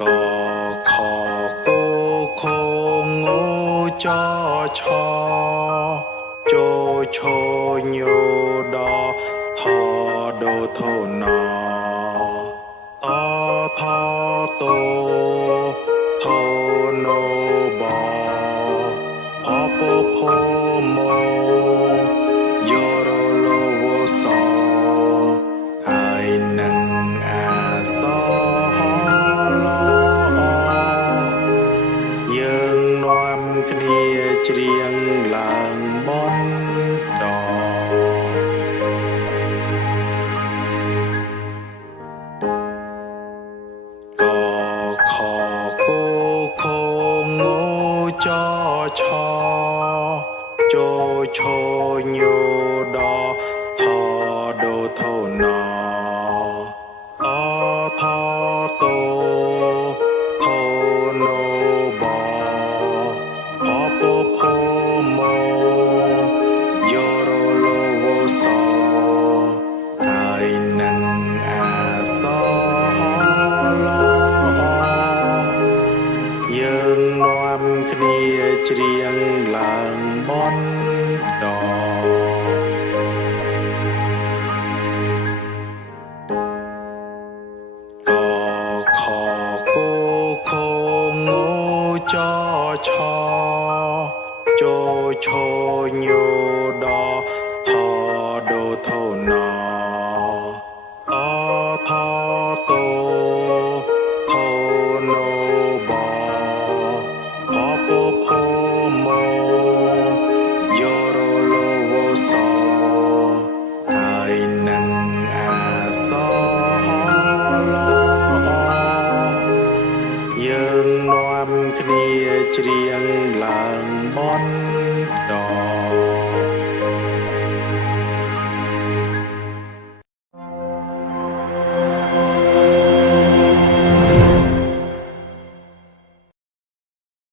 กอขอกูคงงูจอชอโจโชโยดอทอโดโทนอตอทอโตโทโนบอพอโปโพโมโยโรโลโวซอไอนังอาซอลอយើងនាំគ្នាច្រៀងឡើងបនតកខគោខងោចឆជោឆញោដថដូថោណតថតោថោណូបផពភមយោរលវសហើយនឹងអាសឡយើងនាំគ្នាច្រៀងឡើងបនតកខគោខងោចឆជោឆញោដថដូថោណតថតោថោណូបផពភមយោរលវសហើយនឹងអាសឡយើងនាំគ្នាច្រៀងឡើងបន